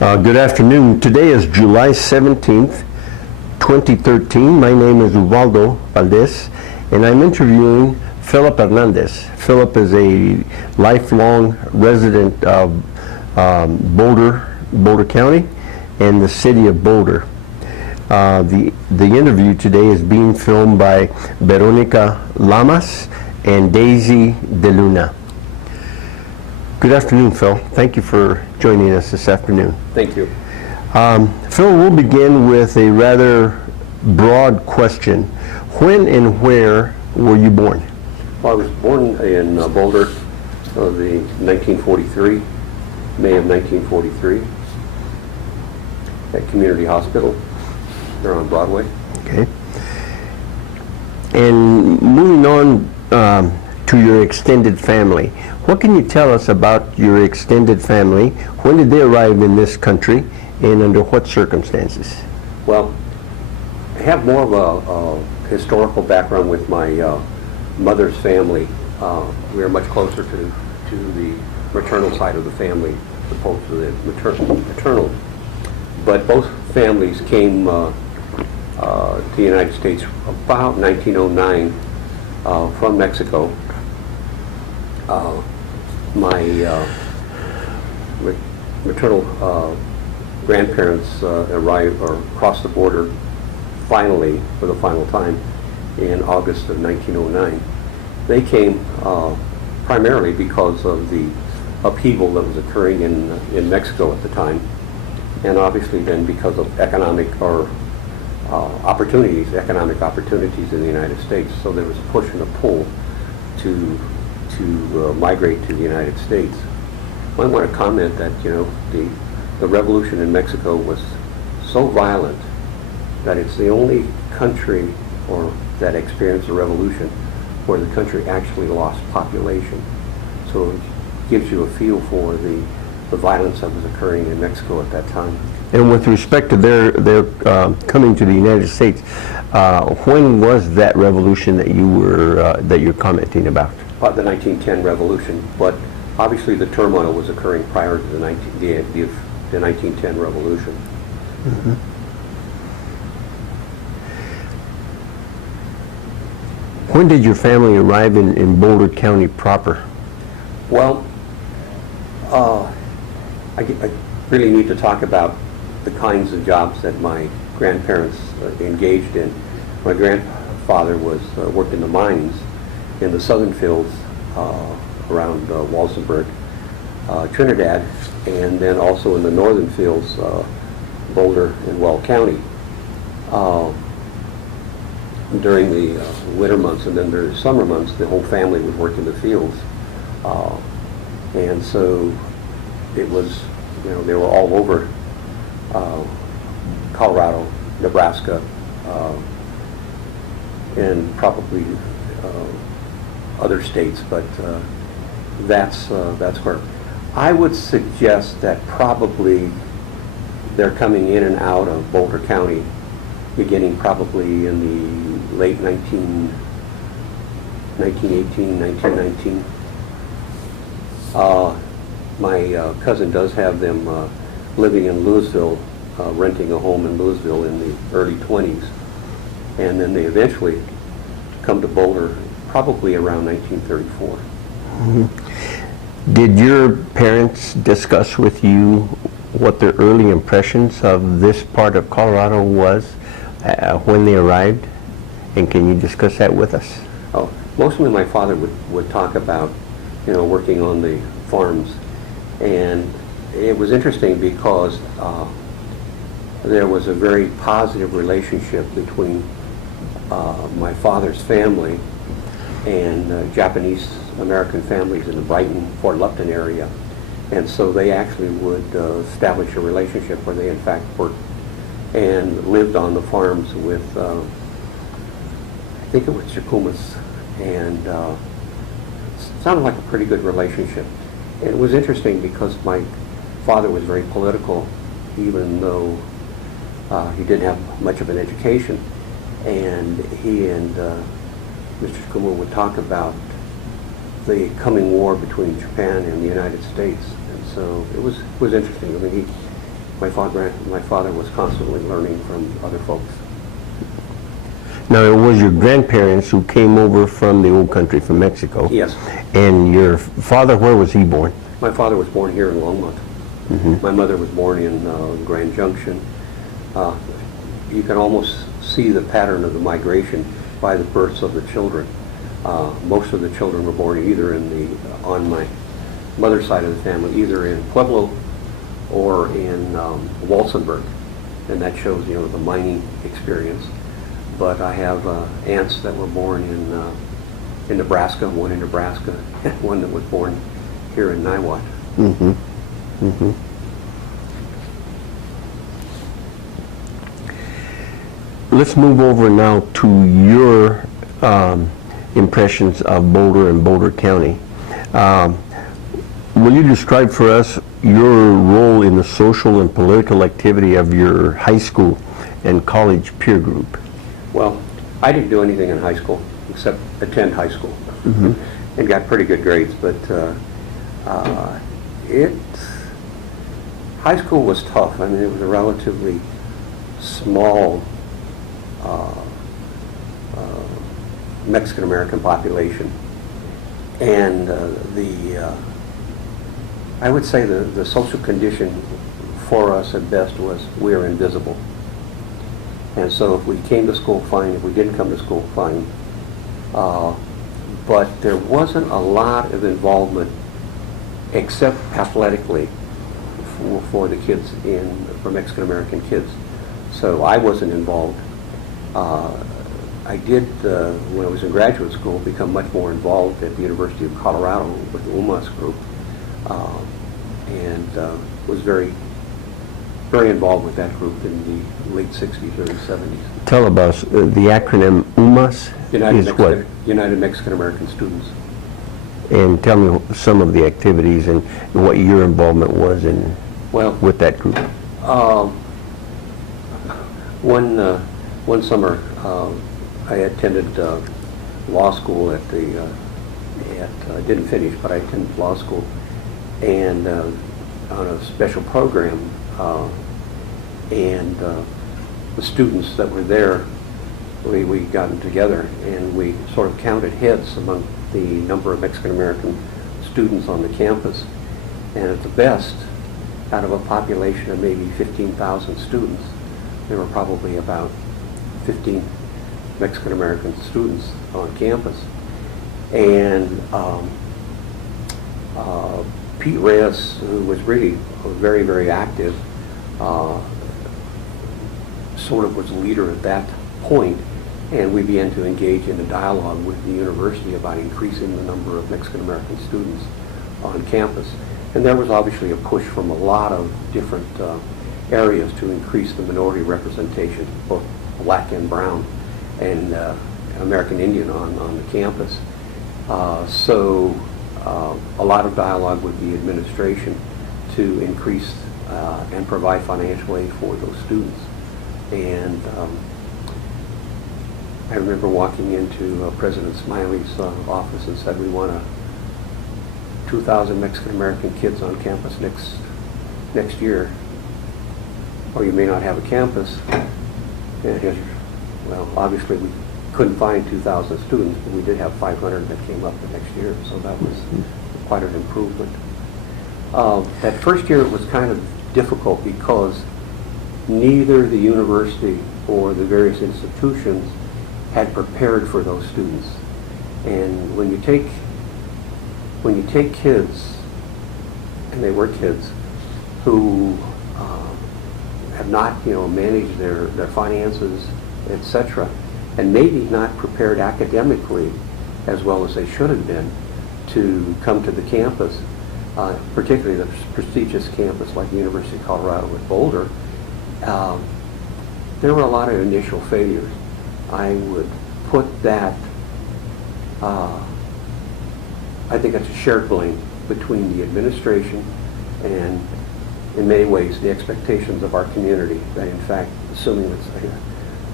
Good afternoon. Today is July 17th, 2013. My name is Ubaldo Valdez, and I'm interviewing Philip Hernandez. Philip is a lifelong resident of Boulder County and the city of Boulder. The interview today is being filmed by Veronica Lamas and Daisy De Luna. Good afternoon, Phil. Thank you for joining us this afternoon. Thank you. Phil, we'll begin with a rather broad question. When and where were you born? Well, I was born in Boulder, the 1943, May of 1943, at Community Hospital, there on Broadway. Okay. And moving on to your extended family, what can you tell us about your extended family? When did they arrive in this country and under what circumstances? Well, I have more of a historical background with my mother's family. We are much closer to the maternal side of the family as opposed to the maternal. But both families came to the United States about 1909 from Mexico. My maternal grandparents arrived or crossed the border finally, for the final time, in August of 1909. They came primarily because of the upheaval that was occurring in Mexico at the time, and obviously then because of economic opportunities in the United States. So there was a push and a pull to migrate to the United States. I want to comment that the revolution in Mexico was so violent that it's the only country that experienced a revolution where the country actually lost population. So it gives you a feel for the violence that was occurring in Mexico at that time. And with respect to their coming to the United States, when was that revolution that you're commenting about? About the 1910 revolution, but obviously the turmoil was occurring prior to the 1910 revolution. Mm-hmm. When did your family arrive in Boulder County proper? Well, I really need to talk about the kinds of jobs that my grandparents engaged in. My grandfather worked in the mines in the southern fields around Walsenburg, Trinidad, and then also in the northern fields, Boulder and Weld County. During the winter months and then during the summer months, the whole family would work in the fields. And so it was, they were all over Colorado, Nebraska, and probably other states, but that's where I would suggest that probably they're coming in and out of Boulder County beginning probably in the late 1918, 1919. My cousin does have them living in Louisville, renting a home in Louisville in the early 20s, and then they eventually come to Boulder probably around 1934. Mm-hmm. Did your parents discuss with you what their early impressions of this part of Colorado was when they arrived? And can you discuss that with us? Oh, mostly my father would talk about, working on the farms. And it was interesting because there was a very positive relationship between my father's family and Japanese American families in the Brighton, Fort Lupton area. And so they actually would establish a relationship where they in fact worked and lived on the farms with, I think it was Chukumas, and it sounded like a pretty good relationship. And it was interesting because my father was very political, even though he didn't have much of an education. And he and Mr. Chukuma would talk about the coming war between Japan and the United States. And so it was interesting. I mean, my father was constantly learning from other folks. Now, it was your grandparents who came over from the old country, from Mexico. Yes. And your father, where was he born? My father was born here in Longmont. My mother was born in Grand Junction. You can almost see the pattern of the migration by the births of the children. Most of the children were born either on my mother's side of the family, either in Pueblo or in Walsenburg, and that shows, you know, the mining experience. But I have aunts that were born in Nebraska, one in Nebraska, and one that was born here in Niwot. Mm-hmm. Mm-hmm. Let's move over now to your impressions of Boulder and Boulder County. Will you describe for us your role in the social and political activity of your high school and college peer group? Well, I didn't do anything in high school except attend high school and got pretty good grades, but high school was tough. I mean, it was a relatively small Mexican-American population, and I would say the social condition for us at best was we were invisible. And so if we came to school, fine. If we didn't come to school, fine. But there wasn't a lot of involvement, except athletically, for the kids for Mexican American kids. So I wasn't involved. I did, when I was in graduate school, become much more involved at the University of Colorado with the UMass group, and was very involved with that group in the late 60s, early 70s. Tell us, the acronym UMass is what? United Mexican American Students. And tell me some of the activities and what your involvement was with that group. One summer, I attended law school I didn't finish, but I attended law school, and on a special program, and the students that were there, we got them together and we sort of counted heads among the number of Mexican American students on the campus, and at the best, out of a population of maybe 15,000 students, there were probably about 15 Mexican American students on campus. And Pete Reyes, who was really very, very active, sort of was the leader at that point, and we began to engage in a dialogue with the university about increasing the number of Mexican American students on campus. And there was obviously a push from a lot of different areas to increase the minority representation, both black and brown, and American Indian on the campus. So a lot of dialogue with the administration to increase and provide financial aid for those students. And I remember walking into President Smiley's office and said, we want 2,000 Mexican American kids on campus next year, or you may not have a campus. And his, well, obviously we couldn't find 2,000 students, but we did have 500 that came up the next year, so that was quite an improvement. That first year it was kind of difficult because neither the university or the various institutions had prepared for those students. And when you take kids, and they were kids, who have not, managed their finances, etc., and maybe not prepared academically as well as they should have been to come to the campus, particularly the prestigious campus like the University of Colorado at Boulder, there were a lot of initial failures. I would put that, I think it's a shared blame between the administration and, in many ways, the expectations of our community, that in fact, assuming it's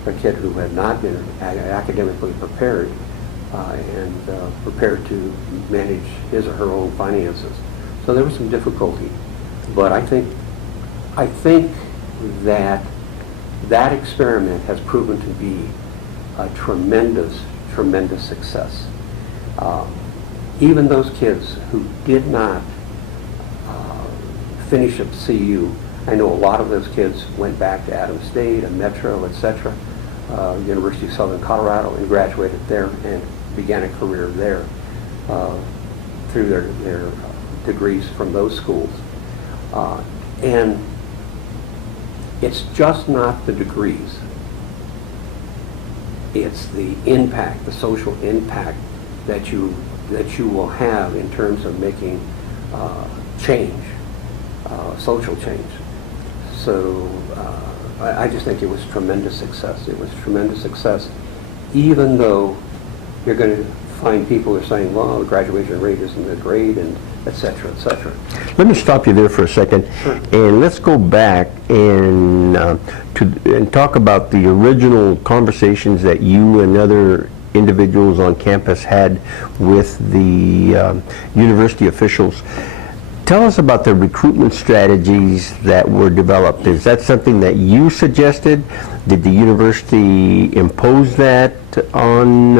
a kid who had not been academically prepared and prepared to manage his or her own finances. So there was some difficulty, but I think that that experiment has proven to be a tremendous, tremendous success. Even those kids who did not finish at CU, I know a lot of those kids went back to Adams State and Metro, etc., University of Southern Colorado, and graduated there and began a career there through their degrees from those schools. And it's just not the degrees. It's the impact, the social impact that you will have in terms of making change, social change. So I just think it was tremendous success. It was tremendous success, even though you're going to find people who are saying, well, the graduation rate isn't that great, and et cetera, et cetera. Let me stop you there for a second, Sure. and let's go back and talk about the original conversations that you and other individuals on campus had with the university officials. Tell us about the recruitment strategies that were developed. Is that something that you suggested? Did the university impose that on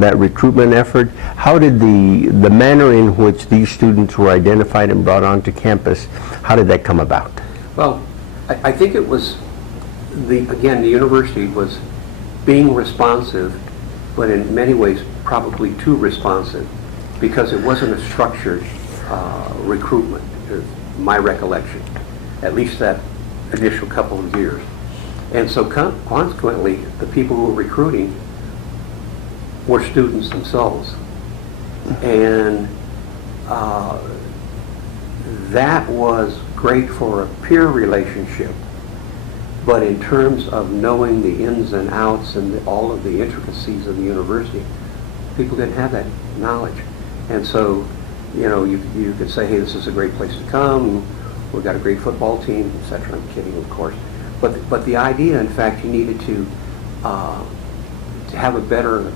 that recruitment effort? How did the manner in which these students were identified and brought onto campus, how did that come about? Well, I think it was, again, the university was being responsive, but in many ways probably too responsive, because it wasn't a structured recruitment, is my recollection, at least that initial couple of years. And so consequently, the people who were recruiting were students themselves. And that was great for a peer relationship, but in terms of knowing the ins and outs and all of the intricacies of the university, people didn't have that knowledge. And so, you know, you could say, hey, this is a great place to come, we've got a great football team, etc. I'm kidding, of course. But the idea, in fact, you needed to have a better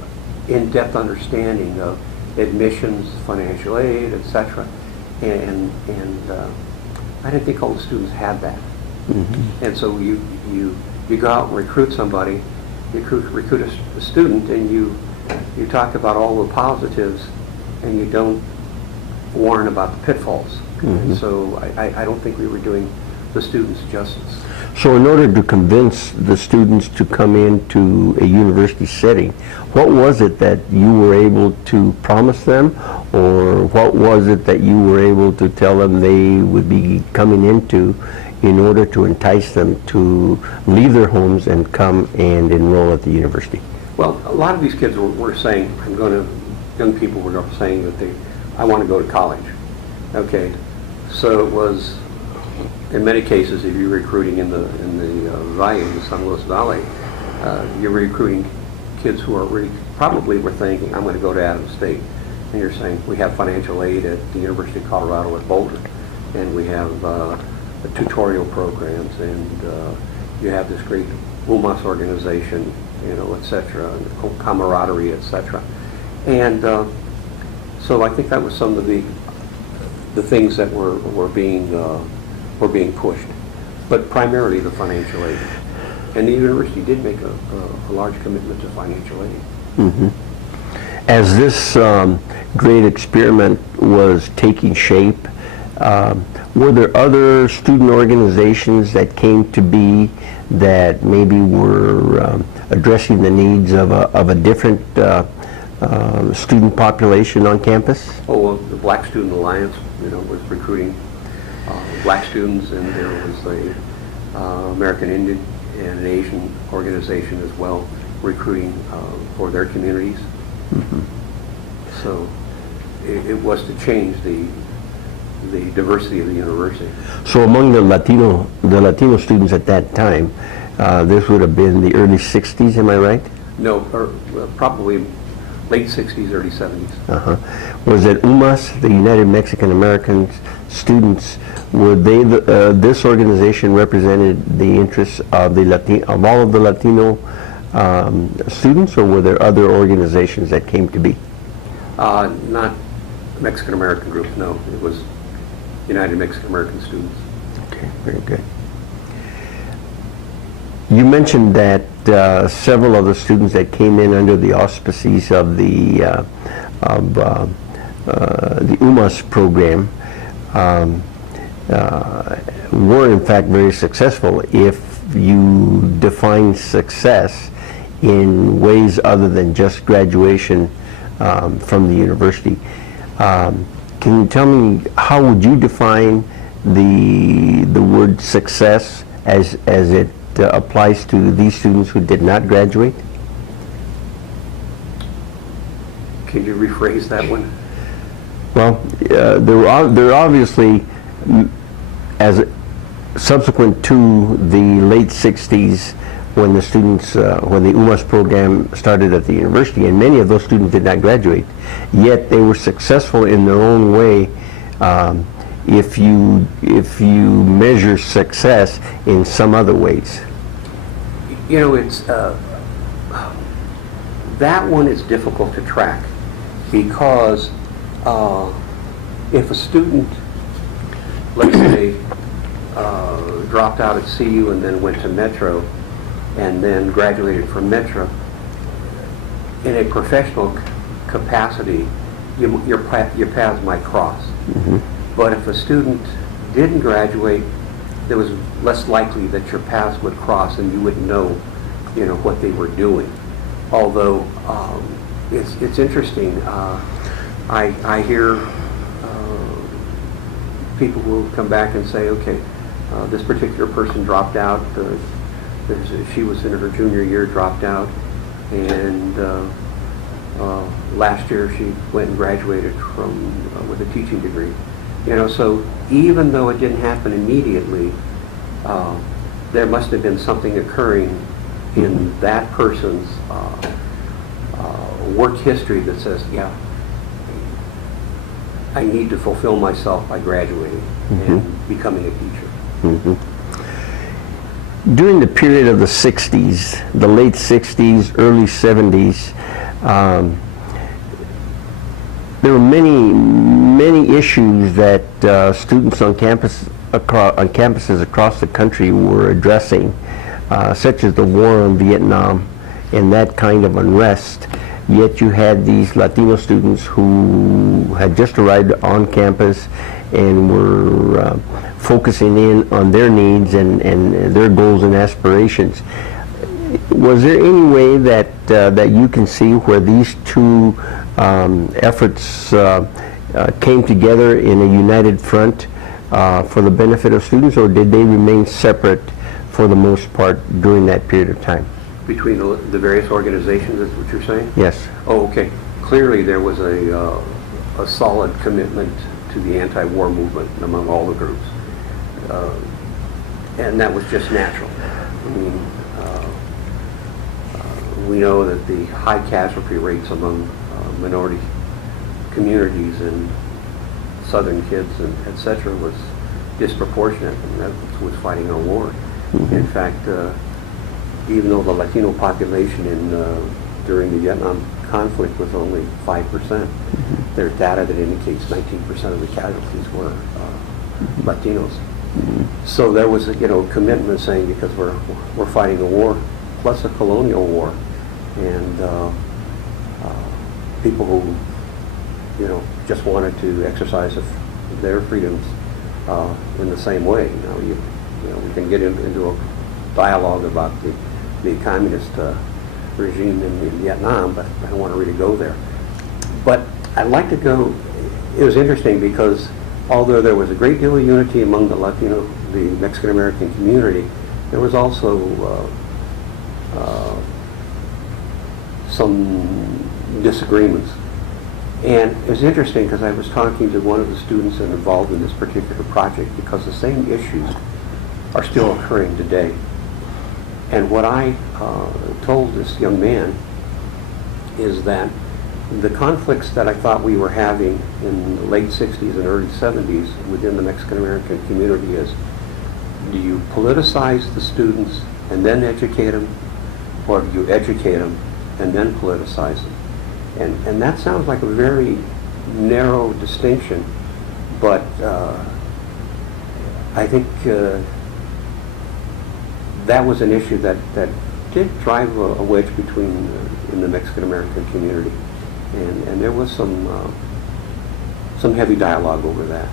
in-depth understanding of admissions, financial aid, etc. And I didn't think all the students had that. Mm-hmm. And so you go out and recruit somebody, you recruit a student, and you talk about all the positives, and you don't warn about the pitfalls. Mm-hmm. And so I don't think we were doing the students justice. So in order to convince the students to come into a university setting, what was it that you were able to promise them, or what was it that you were able to tell them they would be coming into in order to entice them to leave their homes and come and enroll at the university? Well, a lot of these kids were saying, young people were saying that I want to go to college. Okay, so it was, in many cases, if you're recruiting in the Valley, the San Luis Valley, you're recruiting kids who are really probably were thinking, I'm going to go to Adams State. And you're saying, we have financial aid at the University of Colorado at Boulder, and we have tutorial programs, and you have this great UMAS organization, you know, et cetera, and camaraderie, et cetera. And so I think that was some of the things that were being pushed, but primarily the financial aid. And the university did make a large commitment to financial aid. Mm-hmm. As this great experiment was taking shape, were there other student organizations that came to be that maybe were addressing the needs of a different student population on campus? Oh, well, the Black Student Alliance, you know, was recruiting black students, and there was the American Indian and Asian organization as well, recruiting for their communities. Mm-hmm. So it was to change the diversity of the university. So among the Latino students at that time, this would have been the early 60s, am I right? No, probably late 60s, early 70s. Uh-huh. Was it UMAS, the United Mexican American Students, were they this organization represented the interests of of all of the Latino students, or were there other organizations that came to be? Not Mexican American groups, no. It was United Mexican American Students. Okay, very good. You mentioned that several of the students that came in under the auspices of the UMAS program were in fact very successful if you define success in ways other than just graduation from the university. Can you tell me, how would you define the word success as it applies to these students who did not graduate? Can you rephrase that one? Well, they're obviously, as subsequent to the late 60s, when the students, when the UMAS program started at the university, and many of those students did not graduate, yet they were successful in their own way. If you measure success in some other ways. You know, it's that one is difficult to track, because if a student, let's say, dropped out at CU and then went to Metro, and then graduated from Metro, in a professional capacity, your paths might cross. Mm-hmm. But if a student didn't graduate, it was less likely that your paths would cross and you wouldn't know, what they were doing. Although it's interesting. I hear people who come back and say, okay, this particular person dropped out. She was in her junior year, dropped out, and last year she went and graduated with a teaching degree. So even though it didn't happen immediately, there must have been something occurring in that person's work history that says, yeah, I need to fulfill myself by graduating and becoming a teacher. Mm-hmm. During the period of the 60s, the late 60s, early 70s, there were many issues that students on campuses across the country were addressing, such as the war on Vietnam and that kind of unrest. Yet you had these Latino students who had just arrived on campus and were focusing in on their needs and their goals and aspirations. Was there any way that you can see where these two efforts came together in a united front for the benefit of students, or did they remain separate for the most part during that period of time? Between the various organizations, is what you're saying? Yes. Oh, okay. Clearly there was a solid commitment to the anti-war movement among all the groups. And that was just natural. I mean, we know that the high casualty rates among minority communities and Southern kids and et cetera was disproportionate, and that was fighting a war. Mm-hmm. In fact, even though the Latino population during the Vietnam conflict was only 5%, mm-hmm. there's data that indicates 19% of the casualties were Latinos. Mm-hmm. So there was a commitment saying, because we're fighting a war, plus a colonial war, and people who just wanted to exercise their freedoms in the same way. We can get into a dialogue about the communist regime in Vietnam, but I don't want to really go there. But I'd like to go. It was interesting because although there was a great deal of unity among the Mexican American community, there was also some disagreements. And it was interesting because I was talking to one of the students involved in this particular project, because the same issues are still occurring today. And what I told this young man is that the conflicts that I thought we were having in the late 60s and early 70s within the Mexican American community is, do you politicize the students and then educate them, or do you educate them and then politicize them? And that sounds like a very narrow distinction, but I think that was an issue that did drive a wedge between in the Mexican American community, and there was some heavy dialogue over that.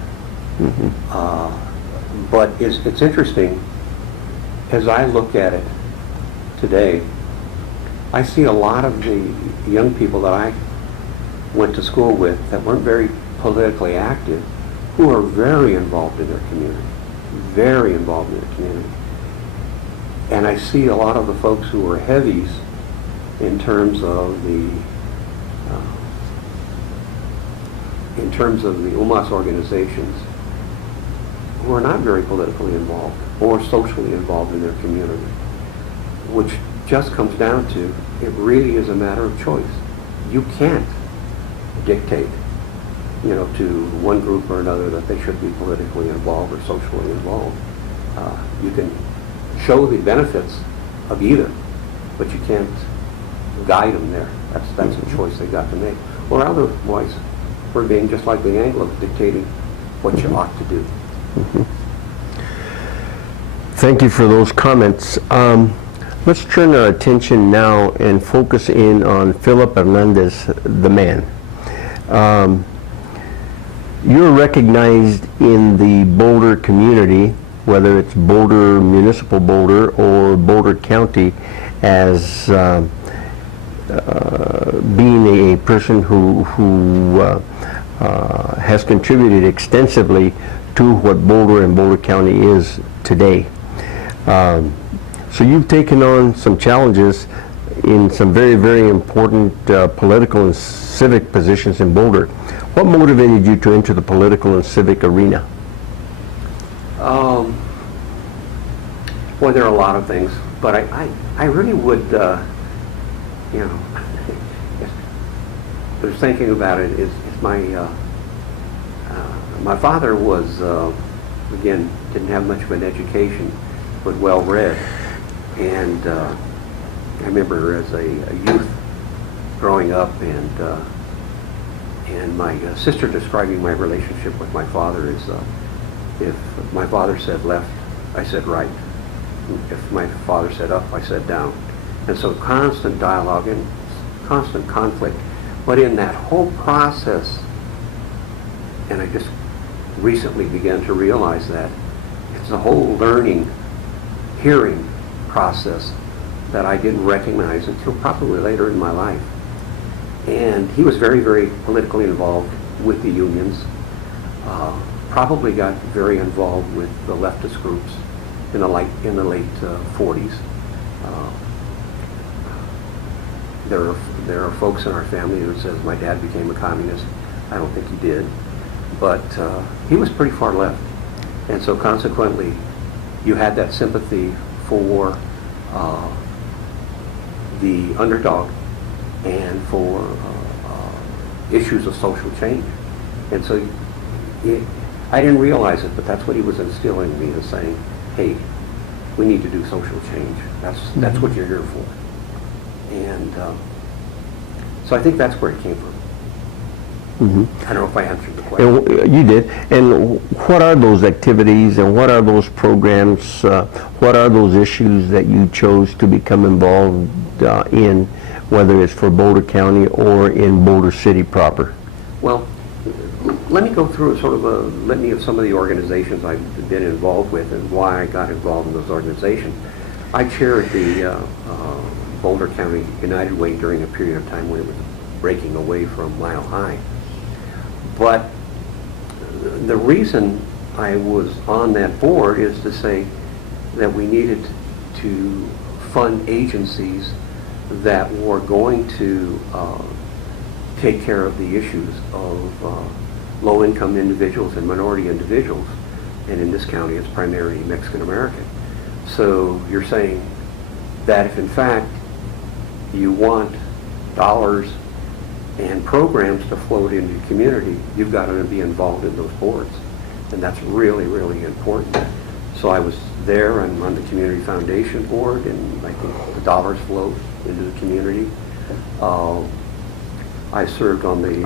But it's interesting, as I look at it today, I see a lot of the young people that I went to school with that weren't very politically active, who are very involved in their community, very involved in their community. And I see a lot of the folks who are heavies in terms of the UMAS organizations, who are not very politically involved or socially involved in their community, which just comes down to, it really is a matter of choice. You can't dictate, to one group or another that they should be politically involved or socially involved. You can show the benefits of either, but you can't guide them there. That's a choice they got to make. Or otherwise, we're being just like the Anglos, dictating what you ought to do. Thank you for those comments. Let's turn our attention now and focus in on Philip Hernandez, the man. You're recognized in the Boulder community, whether it's Boulder, Municipal Boulder, or Boulder County, as being a person who has contributed extensively to what Boulder and Boulder County is today. So you've taken on some challenges in some very, very important political and civic positions in Boulder. What motivated you to enter the political and civic arena? Well, there are a lot of things, but I really would, I was thinking about it, is my father was, again, didn't have much of an education, but well-read. And I remember as a youth growing up, and my sister describing my relationship with my father is, if my father said left, I said right. If my father said up, I said down. And so constant dialogue and constant conflict. But in that whole process, and I just recently began to realize that it's a whole learning, hearing process that I didn't recognize until probably later in my life. And he was very, very politically involved with the unions, probably got very involved with the leftist groups in the late 40s. There are folks in our family who says my dad became a communist. I don't think he did, but he was pretty far left, and so consequently, you had that sympathy for the underdog and for issues of social change, and so I didn't realize it, but that's what he was instilling in me, is saying, hey, we need to do social change. That's what you're here for. And so I think that's where it came from. I don't know if I answered the question. And you did. And what are those activities and what are those programs, what are those issues that you chose to become involved in, whether it's for Boulder County or in Boulder City proper? Well, let me go through sort of a litany of some of the organizations I've been involved with and why I got involved in those organizations. I chaired the Boulder County United Way during a period of time when it was breaking away from Mile High. But the reason I was on that board is to say that we needed to fund agencies that were going to take care of the issues of low-income individuals and minority individuals. And in this county, it's primarily Mexican American. So you're saying that if in fact you want dollars and programs to float into the community, you've got to be involved in those boards. And that's really, really important. So I was there, I'm on the Community Foundation Board, and I think the dollars flow into the community. I served on the,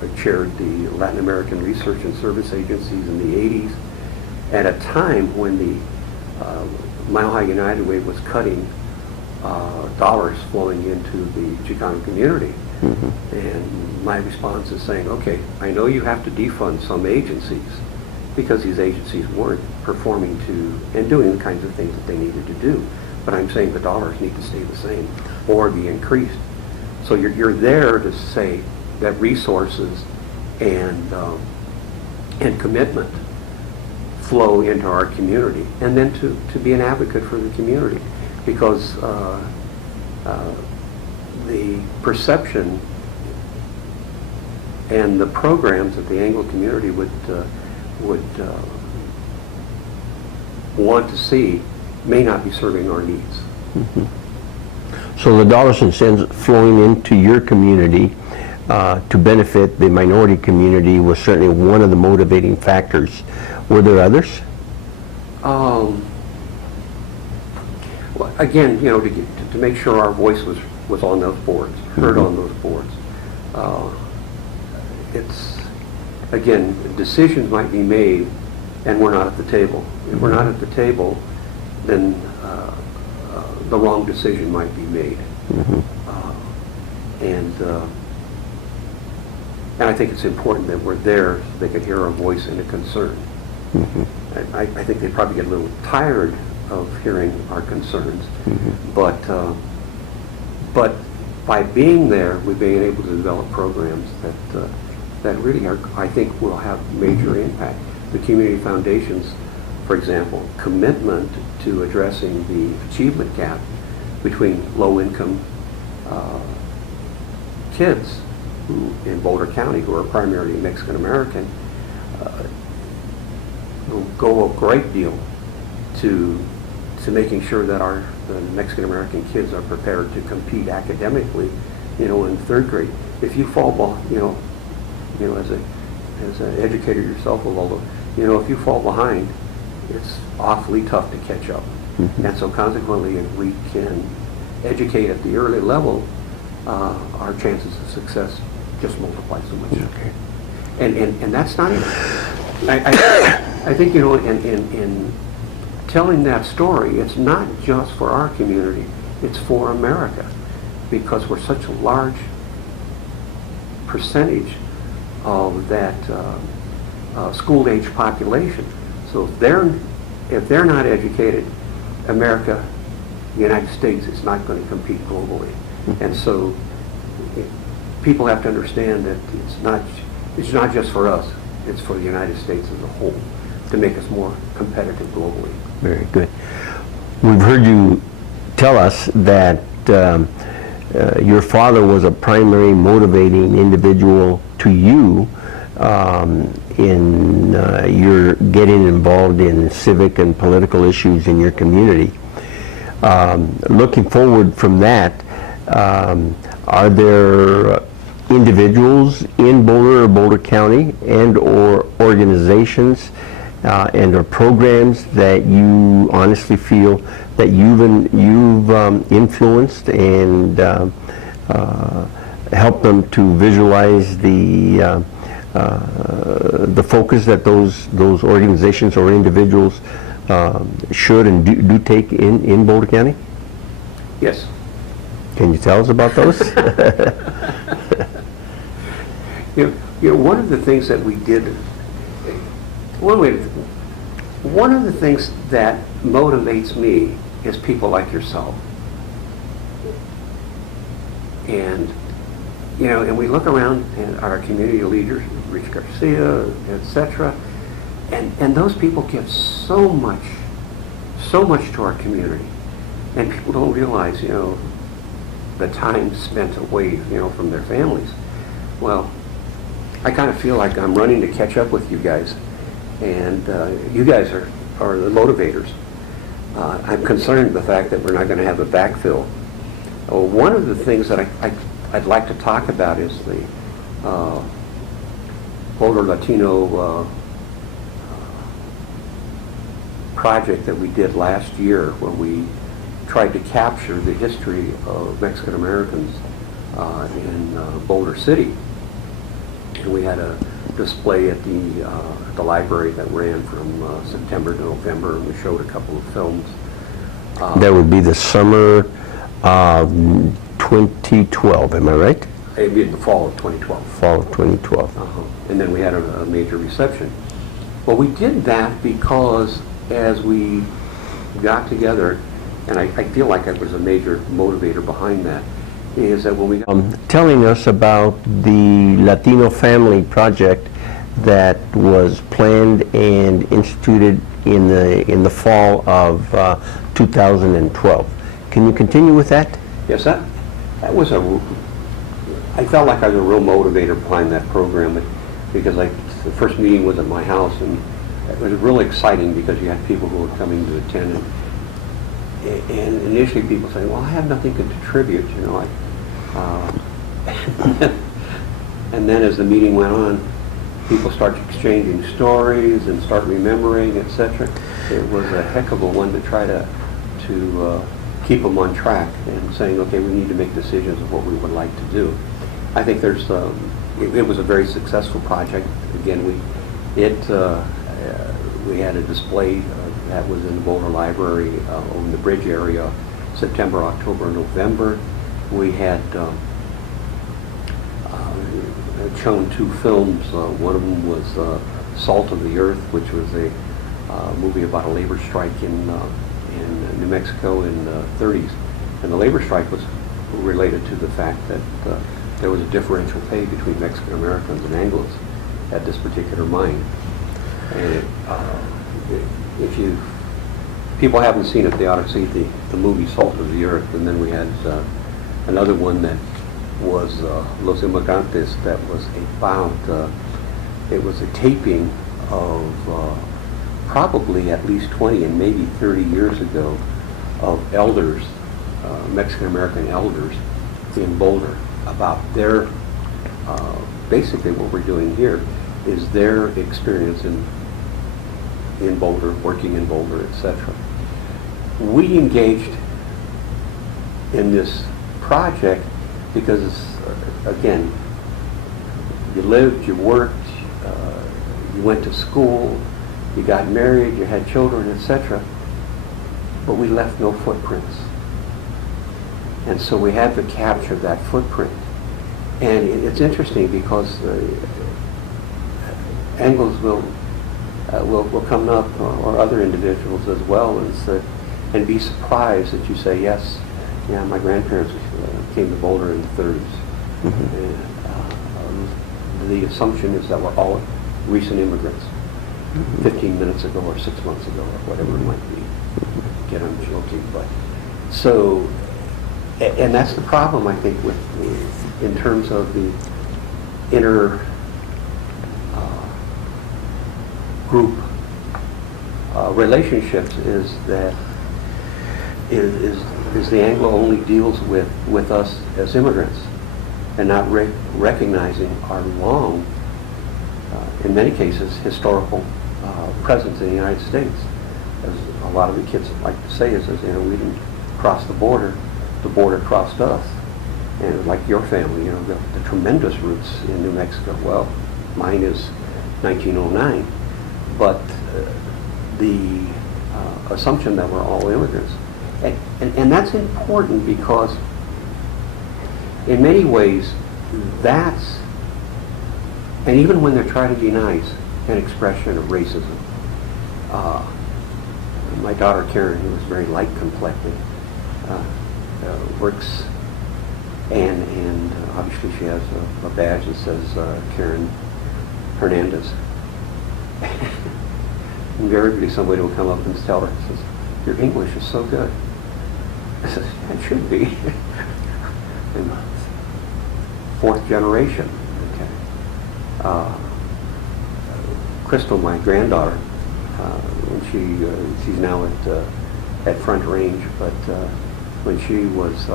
I chaired the Latin American Research and Service Agencies in the 80s, at a time when the Mile High United Way was cutting dollars flowing into the Chicano community. And my response is saying, okay, I know you have to defund some agencies because these agencies weren't performing to and doing the kinds of things that they needed to do. But I'm saying the dollars need to stay the same or be increased. So you're there to say that resources and commitment flow into our community, and then to be an advocate for the community, because the perception and the programs that the Anglo community would want to see may not be serving our needs. So the dollars and cents flowing into your community to benefit the minority community was certainly one of the motivating factors. Were there others? Well, again, you know, to make sure our voice was on those boards, heard on those boards. It's, again, decisions might be made and we're not at the table. If we're not at the table, then the wrong decision might be made. And I think it's important that we're there so they can hear our voice and a concern. I think they probably get a little tired of hearing our concerns, but by being there, we've been able to develop programs that really are, I think, will have major impact. The community foundations, for example, commitment to addressing the achievement gap between low-income kids who, in Boulder County, who are primarily Mexican American, will go a great deal to making sure that the Mexican American kids are prepared to compete academically, you know, in third grade. If you fall, as an educator yourself, Waldo, you know, if you fall behind, it's awfully tough to catch up. And so consequently, if we can educate at the early level, our chances of success just multiply so much. Okay. And that's not even, I think, you know, in telling that story, it's not just for our community, it's for America, because we're such a large percentage of that school-age population. So if they're not educated, America, the United States, is not going to compete globally. And so people have to understand that it's not just for us, it's for the United States as a whole, to make us more competitive globally. Very good. We've heard you tell us that your father was a primary motivating individual to you in your getting involved in civic and political issues in your community. Looking forward from that, are there individuals in Boulder or Boulder County and or organizations and or programs that you honestly feel that you've influenced and helped them to visualize the focus that those organizations or individuals should and do take in Boulder County? Yes. Can you tell us about those? You know, one of the things that we did, one of the things that motivates me is people like yourself. And, you know, and we look around at our community leaders, Rich Garcia, etc., and those people give so much to our community. And people don't realize, you know, the time spent away, you know, from their families. Well, I kind of feel like I'm running to catch up with you guys, and you guys are the motivators. I'm concerned with the fact that we're not going to have a backfill. One of the things that I'd like to talk about is the Boulder Latino project that we did last year, when we tried to capture the history of Mexican Americans in Boulder City. And we had a display at the library that ran from September to November, and we showed a couple of films. That would be the summer of 2012, am I right? It'd be the fall of 2012. Fall of 2012. And then we had a major reception. Well, we did that because as we got together, and I feel like it was a major motivator behind that, is that when we got Telling us about the Latino Family Project that was planned and instituted in the fall of 2012. Can you continue with that? Yes, that was I felt like I was a real motivator behind that program, because the first meeting was at my house, and it was really exciting because you had people who were coming to attend, and initially people saying, well, I have nothing to contribute, you know. And then as the meeting went on, people started exchanging stories and start remembering, etc. It was a heck of a one to try to keep them on track and saying, okay, we need to make decisions of what we would like to do. I think there's it was a very successful project. Again, we had a display that was in the Boulder Library over the bridge area, September, October, November. We had shown two films. One of them was Salt of the Earth, which was a movie about a labor strike in New Mexico in the 30s. And the labor strike was related to the fact that there was a differential pay between Mexican Americans and Anglos at this particular mine. And if people haven't seen it, they ought to see the movie Salt of the Earth. And then we had another one that was Los Immigrantes, that was about, it was a taping of probably at least 20 and maybe 30 years ago of elders, Mexican-American elders in Boulder, about their, basically what we're doing here is their experience in Boulder, working in Boulder, etc. We engaged in this project because, again, you lived, you worked, you went to school, you got married, you had children, etc. But we left no footprints. And so we had to capture that footprint. And it's interesting because Anglos will come up, or other individuals as well, and be surprised that you say, yes, yeah, my grandparents came to Boulder in the 30s. And the assumption is that we're all recent immigrants, 15 minutes ago or 6 months ago or whatever it might be. Again, I'm joking, but so, and that's the problem, I think, in terms of the inner group relationships, is that is the Anglo only deals with us as immigrants and not recognizing our long, in many cases, historical presence in the United States. As a lot of the kids like to say is, you know, we didn't cross the border crossed us. And like your family, you know, the tremendous roots in New Mexico. Well, mine is 1909, but the assumption that we're all immigrants. And that's important because in many ways that's, and even when they're trying to deny an expression of racism, my daughter Karen, who is very light complected, works, and obviously she has a badge that says Karen Hernandez. Invariably somebody will come up and tell her, says, your English is so good. I said, it should be. In fourth generation. Okay. Crystal, my granddaughter, when she's now at Front Range, but when she was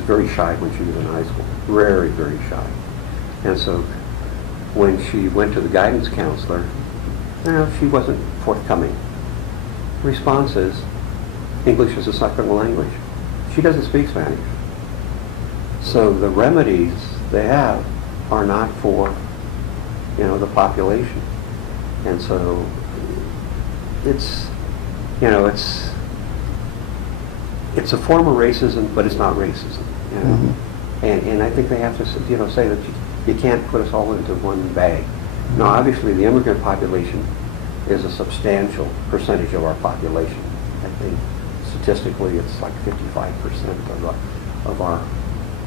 very shy when she was in high school, very, very shy. And so when she went to the guidance counselor, you know, she wasn't forthcoming. The response is, English is a second language. She doesn't speak Spanish. So the remedies they have are not for the population. And so it's it's a form of racism, but it's not racism. And I think they have to say that you can't put us all into one bag. Now, obviously, the immigrant population is a substantial percentage of our population. I think statistically, it's like 55% of our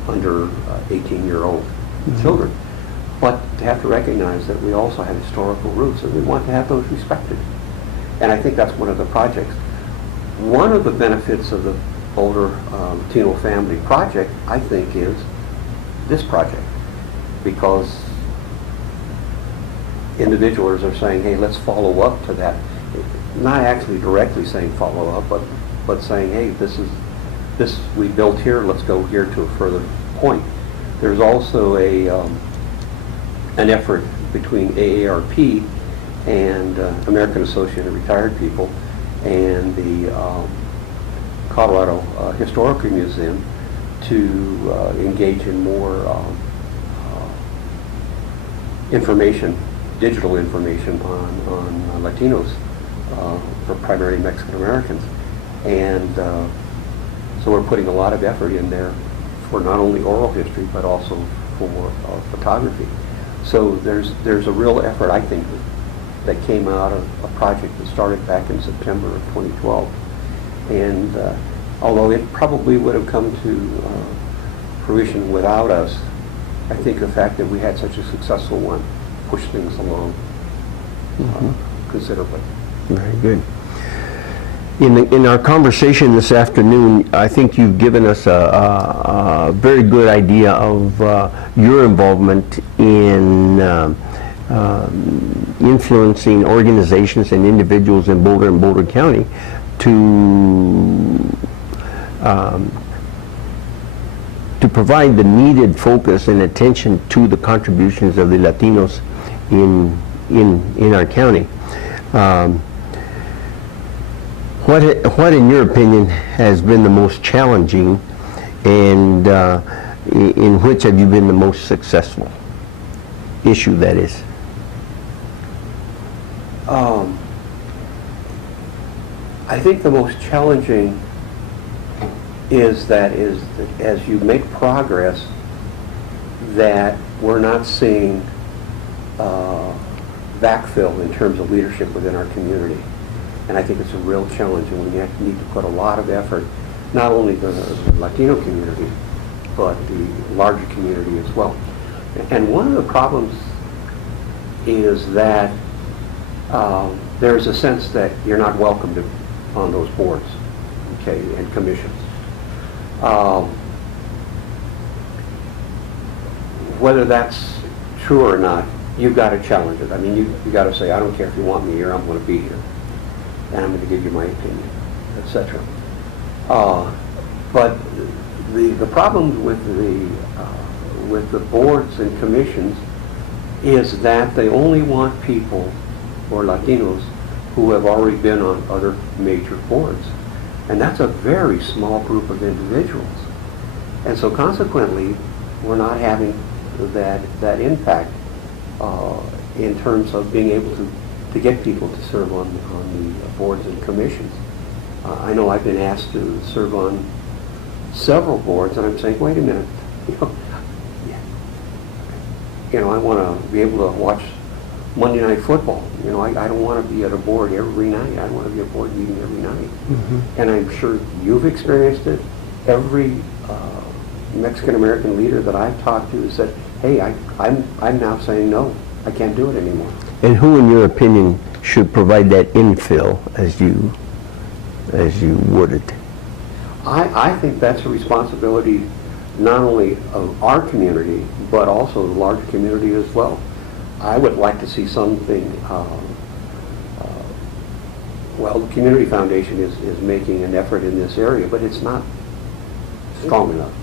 under 18-year-old children. But to have to recognize that we also have historical roots, and we want to have those respected. And I think that's one of the projects. One of the benefits of the Boulder Latino Family Project, I think, is this project, because individuals are saying, hey, let's follow up to that. Not actually directly saying follow up, but saying, hey, this we built here, let's go here to a further point. There's also an effort between AARP and American Association of Retired People and the Colorado Historical Museum to engage in more information, digital information on Latinos, for primarily Mexican Americans. And so we're putting a lot of effort in there for not only oral history, but also for photography. So there's a real effort, I think, that came out of a project that started back in September of 2012. And although it probably would have come to fruition without us, I think the fact that we had such a successful one pushed things along considerably. Very good. In our conversation this afternoon, I think you've given us a very good idea of your involvement in influencing organizations and individuals in Boulder and Boulder County to provide the needed focus and attention to the contributions of the Latinos in our county. What, in your opinion, has been the most challenging, and in which have you been the most successful? Issue, that is. I think the most challenging is that as you make progress, that we're not seeing backfill in terms of leadership within our community. And I think it's a real challenge, and we need to put a lot of effort, not only the Latino community, but the larger community as well. And one of the problems is that there's a sense that you're not welcomed on those boards, okay, and commissions. Whether that's true or not, you've got to challenge it. I mean, you got to say, I don't care if you want me here, I'm going to be here, and I'm going to give you my opinion, etc. But the problem with the boards and commissions is that they only want people, or Latinos, who have already been on other major boards. And that's a very small group of individuals. And so consequently, we're not having that impact in terms of being able to get people to serve on the boards and commissions. I know I've been asked to serve on several boards, and I'm saying, wait a minute, I want to be able to watch Monday Night Football. I don't want to be at a board every night. I want to be at a board meeting every night. And I'm sure you've experienced it. Every Mexican American leader that I've talked to has said, hey, I'm now saying no, I can't do it anymore. And who, in your opinion, should provide that infill, as you worded? I think that's a responsibility not only of our community, but also the larger community as well. I would like to see something, well, the Community Foundation is making an effort in this area, but it's not strong enough.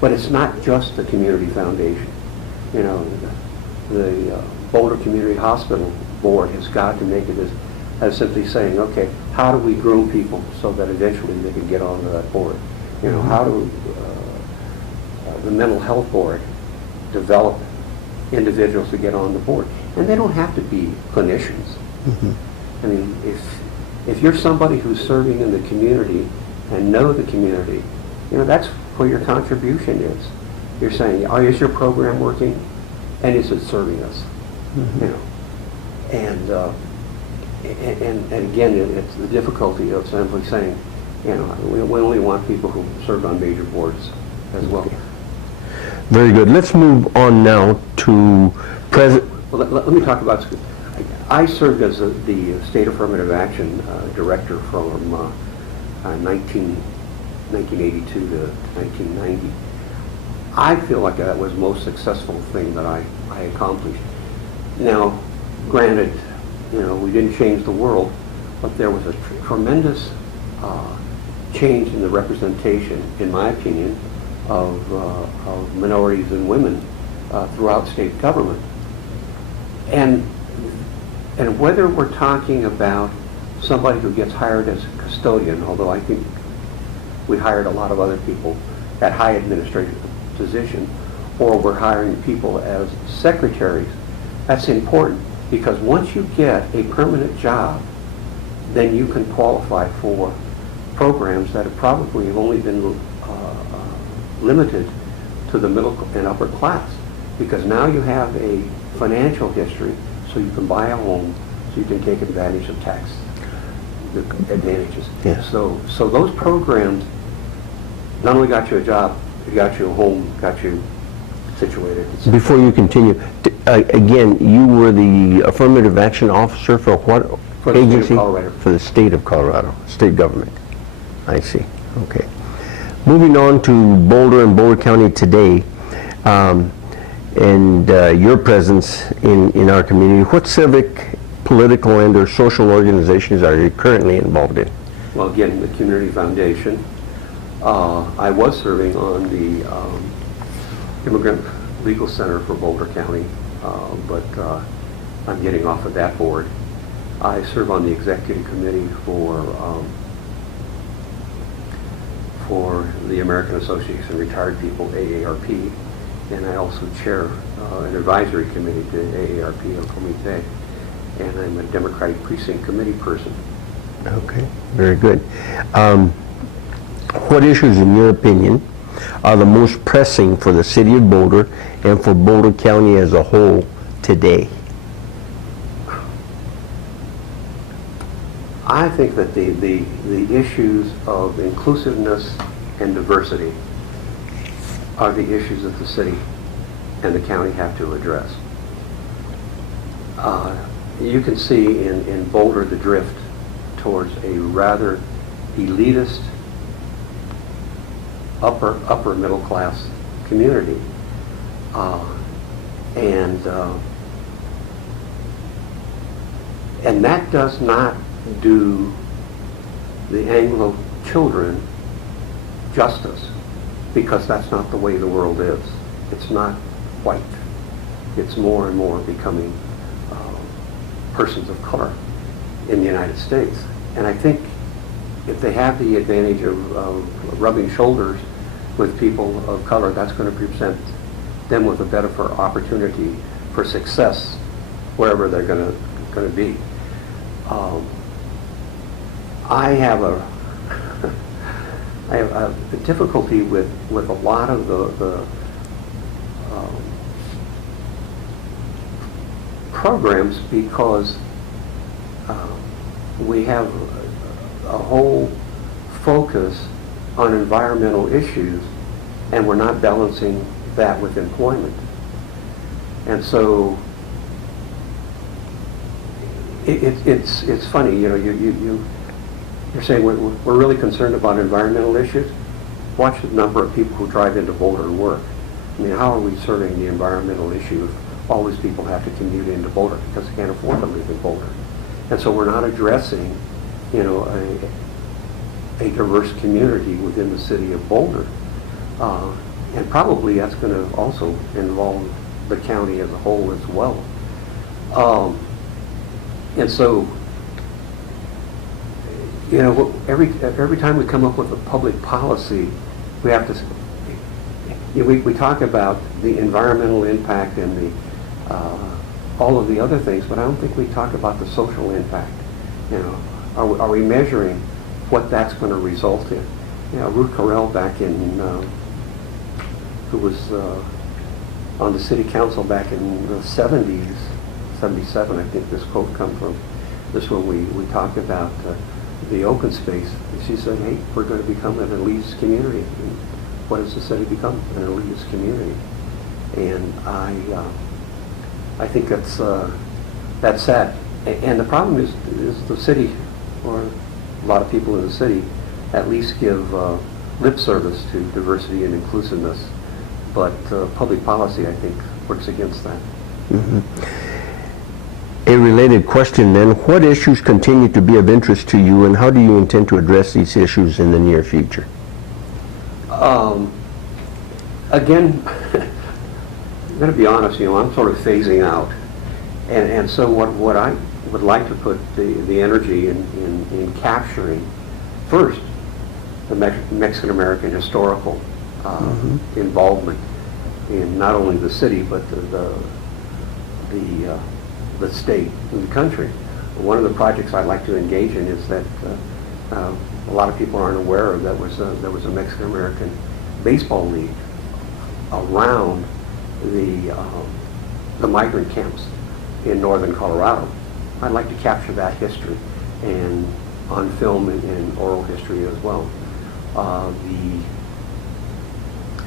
But it's not just the Community Foundation. The Boulder Community Hospital Board has got to make it as simply saying, okay, how do we groom people so that eventually they can get onto that board? How do the Mental Health Board develop individuals to get on the board? And they don't have to be clinicians. I mean, if you're somebody who's serving in the community and know the community, you know, that's where your contribution is. You're saying, oh, is your program working? And is it serving us? You know, and again, it's the difficulty of simply saying, you know, we only want people who served on major boards as well. Very good. Let's move on now to President. Well, let me talk about, I served as the State Affirmative Action Director from 1982 to 1990. I feel like that was the most successful thing that I accomplished. Now, granted, you know, we didn't change the world, but there was a tremendous change in the representation, in my opinion, of minorities and women throughout state government. And whether we're talking about somebody who gets hired as a custodian, although I think we hired a lot of other people at high administrative position, or we're hiring people as secretaries, that's important, because once you get a permanent job, then you can qualify for programs that have probably only been limited to the middle and upper class, because now you have a financial history, so you can buy a home, so you can take advantage of tax advantages. Yes. So those programs not only got you a job, it got you a home, got you situated. Before you continue, again, you were the affirmative action officer for what For the state of agency? Colorado. For the state of Colorado, state government. I see. Okay. Moving on to Boulder and Boulder County today, and your presence in our community. What civic, political, and or social organizations are you currently involved in? Well, again, the Community Foundation. I was serving on the Immigrant Legal Center for Boulder County, but I'm getting off of that board. I serve on the executive committee for the American Association of Retired People, AARP, and I also chair an advisory committee to AARP, El Comité, and I'm a Democratic Precinct Committee person. Okay, very good. What issues, in your opinion, are the most pressing for the city of Boulder and for Boulder County as a whole today? I think that the issues of inclusiveness and diversity are the issues that the city and the county have to address. You can see in Boulder the drift towards a rather elitist, upper middle class community, and that does not do the Anglo children justice, because that's not the way the world is. It's not white. It's more and more becoming persons of color in the United States. And I think if they have the advantage of rubbing shoulders with people of color, that's going to present them with a better opportunity for success wherever they're going to be. I have a difficulty with a lot of the programs, because we have a whole focus on environmental issues, and we're not balancing that with employment. And so it's funny, you know, you're saying we're really concerned about environmental issues. Watch the number of people who drive into Boulder and work. I mean, how are we serving the environmental issue if all these people have to commute into Boulder because they can't afford to live in Boulder? And so we're not addressing, you know, a diverse community within the city of Boulder. And probably that's going to also involve the county as a whole as well. And so, you know, every time we come up with a public policy, we have to, you know, we talk about the environmental impact and all of the other things, but I don't think we talk about the social impact. You know, are we measuring what that's going to result in? You know, Ruth Carell back in, who was on the city council back in the 70s, 77, I think this quote comes from. This one we talked about the open space. She said, hey, we're going to become an elitist community. And what does the city become? An elitist community. And I think that's sad. And the problem is the city, or a lot of people in the city, at least give lip service to diversity and inclusiveness. But public policy, I think, works against that. Mm-hmm. A related question then, what issues continue to be of interest to you, and how do you intend to address these issues in the near future? Again, I'm going to be honest, you know, I'm sort of phasing out. And so what I would like to put the energy in capturing, first, the Mexican American historical involvement in not only the city, but the state and the country. One of the projects I'd like to engage in is that a lot of people aren't aware of, that there was a Mexican American baseball league around the migrant camps in northern Colorado. I'd like to capture that history, and on film and oral history as well.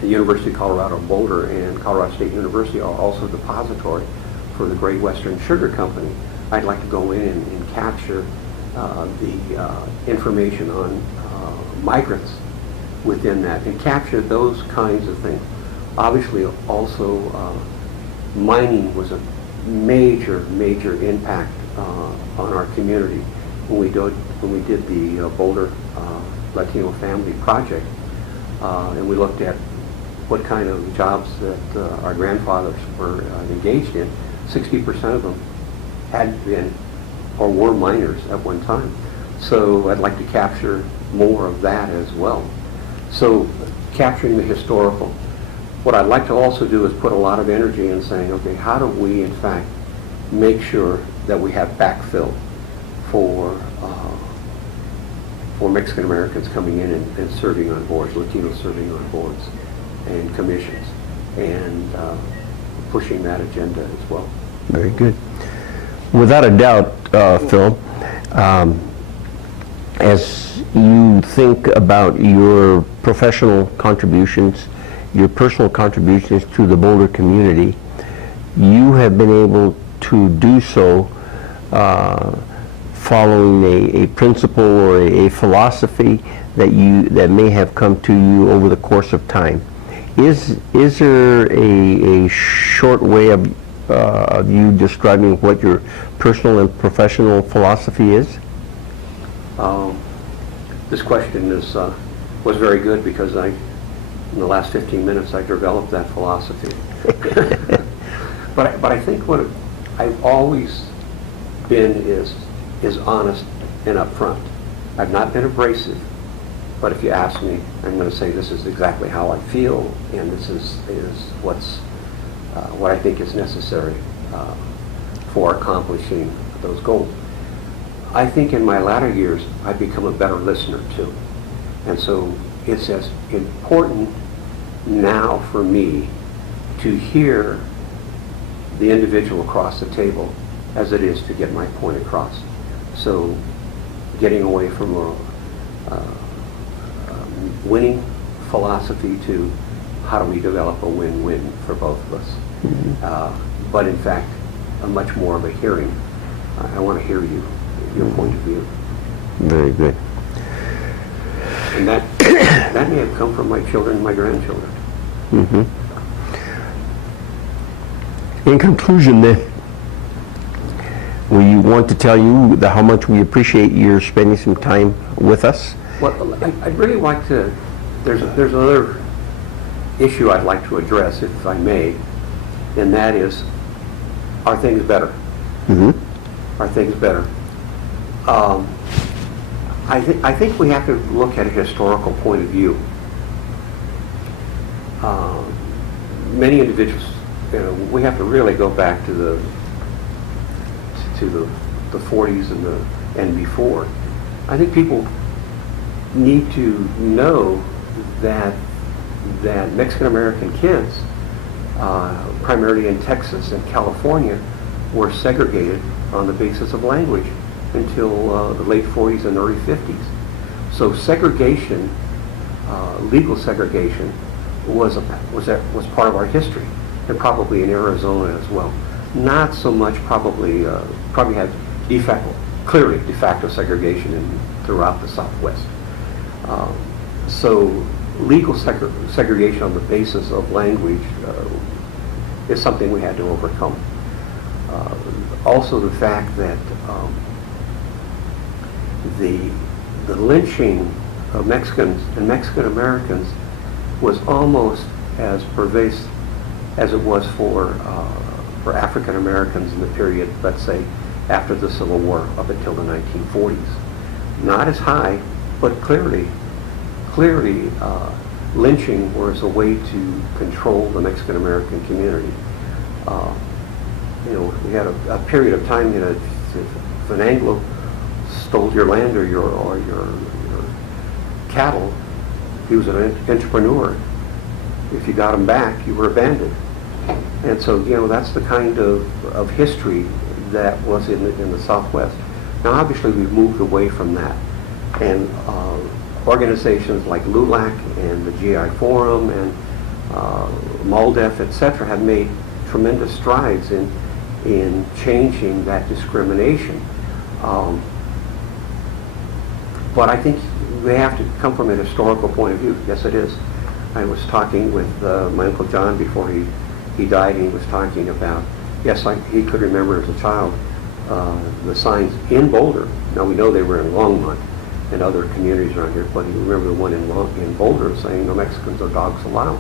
The University of Colorado Boulder and Colorado State University are also depository for the Great Western Sugar Company. I'd like to go in and capture the information on migrants within that, and capture those kinds of things. Obviously, also mining was a major impact on our community when we did the Boulder Latino Family Project, and we looked at what kind of jobs that our grandfathers were engaged in. 60% of them had been or were miners at one time. So I'd like to capture more of that as well. So capturing the historical. What I'd like to also do is put a lot of energy in saying, okay, how do we in fact make sure that we have backfill for Mexican Americans coming in and serving on boards, Latinos serving on boards and commissions, and pushing that agenda as well. Very good. Without a doubt, Phil, as you think about your professional contributions, your personal contributions to the Boulder community, you have been able to do so following a principle or a philosophy that may have come to you over the course of time. Is there a short way of you describing what your personal and professional philosophy is? This question was very good, because in the last 15 minutes I developed that philosophy. But I think what I've always been is honest and upfront. I've not been abrasive, but if you ask me, I'm going to say this is exactly how I feel, and this is what I think is necessary for accomplishing those goals. I think in my latter years I've become a better listener too, and so it's as important now for me to hear the individual across the table as it is to get my point across. So getting away from a winning philosophy to how do we develop a win-win for both of us. Mm-hmm. But in fact, a much more of a hearing. I want to hear you, your point of view. Very good. And that may have come from my children and my grandchildren. Mm-hmm. In conclusion then, we want to tell you how much we appreciate your spending some time with us. Well, I'd really like to, there's another issue I'd like to address, if I may, and that is, are things better? Mm-hmm. Are things better? I think we have to look at a historical point of view. Many individuals, we have to really go back to to the 40s and before. I think people need to know that Mexican American kids, primarily in Texas and California, were segregated on the basis of language until the late 40s and early 50s. So segregation, legal segregation, was part of our history, and probably in Arizona as well. Not so much probably had clearly de facto segregation throughout the Southwest. So legal segregation on the basis of language is something we had to overcome. Also the fact that the lynching of Mexicans and Mexican Americans was almost as pervasive as it was for African Americans in the period, let's say, after the Civil War up until the 1940s. Not as high, but clearly, lynching was a way to control the Mexican American community. We had a period of time, if an Anglo stole your land or your cattle, he was an entrepreneur. If you got him back, you were abandoned. And so, that's the kind of history that was in the Southwest. Now, obviously, we've moved away from that. And organizations like LULAC and the GI Forum and MALDEF, etc., have made tremendous strides in changing that discrimination. But I think we have to come from a historical point of view. Yes, it is. I was talking with my Uncle John before he died, and he was talking about, yes, he could remember as a child the signs in Boulder. Now, we know they were in Longmont and other communities around here, but he remember the one in Boulder saying, "No Mexicans or dogs allowed."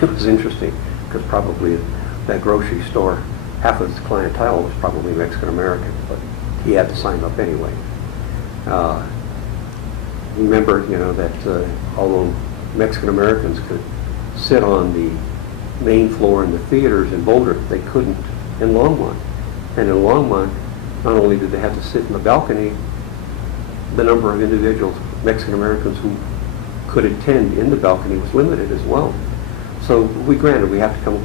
It was interesting, because probably that grocery store, half of its clientele was probably Mexican American, but he had to sign up anyway. Remember, that although Mexican Americans could sit on the main floor in the theaters in Boulder, they couldn't in Longmont. And in Longmont, not only did they have to sit in the balcony, the number of individuals, Mexican Americans, who could attend in the balcony was limited as well. So we have to come,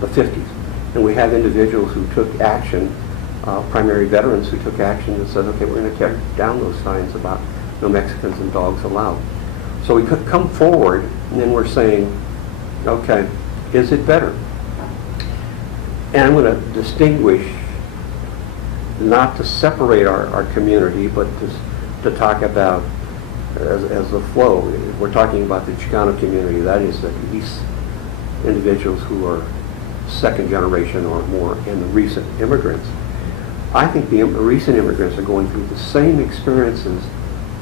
the 50s, and we have individuals who took action, primary veterans who took action and said, okay, we're going to tear down those signs about no Mexicans and dogs allowed. So we could come forward, and then we're saying, okay, is it better? And I'm going to distinguish, not to separate our community, but to talk about as a flow. We're talking about the Chicano community. That is at least individuals who are second generation or more, and the recent immigrants. I think the recent immigrants are going through the same experiences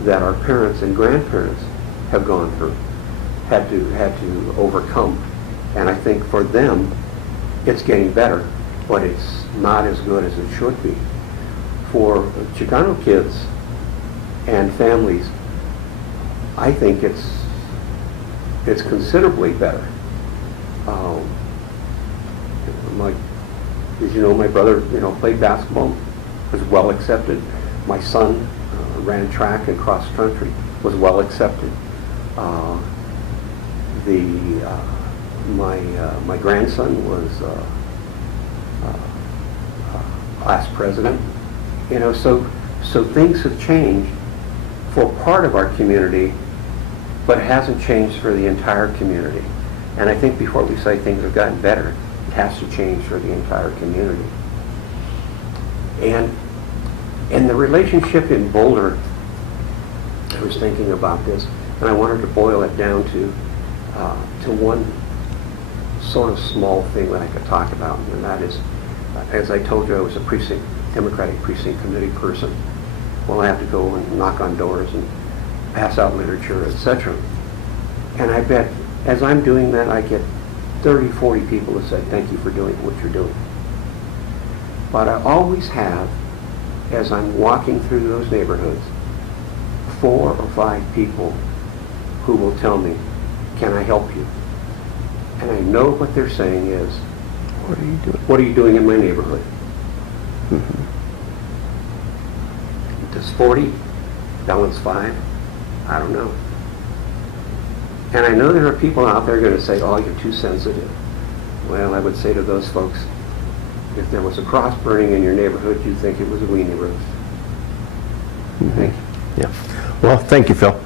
that our parents and grandparents have gone through, had to overcome. And I think for them, it's getting better, but it's not as good as it should be. For Chicano kids and families, I think it's considerably better. As you know, my brother, played basketball, was well accepted. My son ran track and cross country, was well accepted. My grandson was class president. So things have changed for part of our community, but it hasn't changed for the entire community. And I think before we say things have gotten better, it has to change for the entire community. And the relationship in Boulder, I was thinking about this, and I wanted to boil it down to one sort of small thing that I could talk about, and that is, as I told you, I was a Democratic precinct committee person. Well, I have to go and knock on doors and pass out literature, etc. And I bet as I'm doing that, I get 30, 40 people that say, thank you for doing what you're doing. But I always have, as I'm walking through those neighborhoods, 4 or 5 people who will tell me, can I help you? And I know what they're saying is, What are you doing? What are you doing in my neighborhood? Mm-hmm. is 40, felon's 5. I don't know. And I know there are people out there going to say, oh, you're too sensitive. Well, I would say to those folks, if there was a cross burning in your neighborhood, you'd think it was a weenie roast. Thank you. Yeah. Well, thank you, Phil.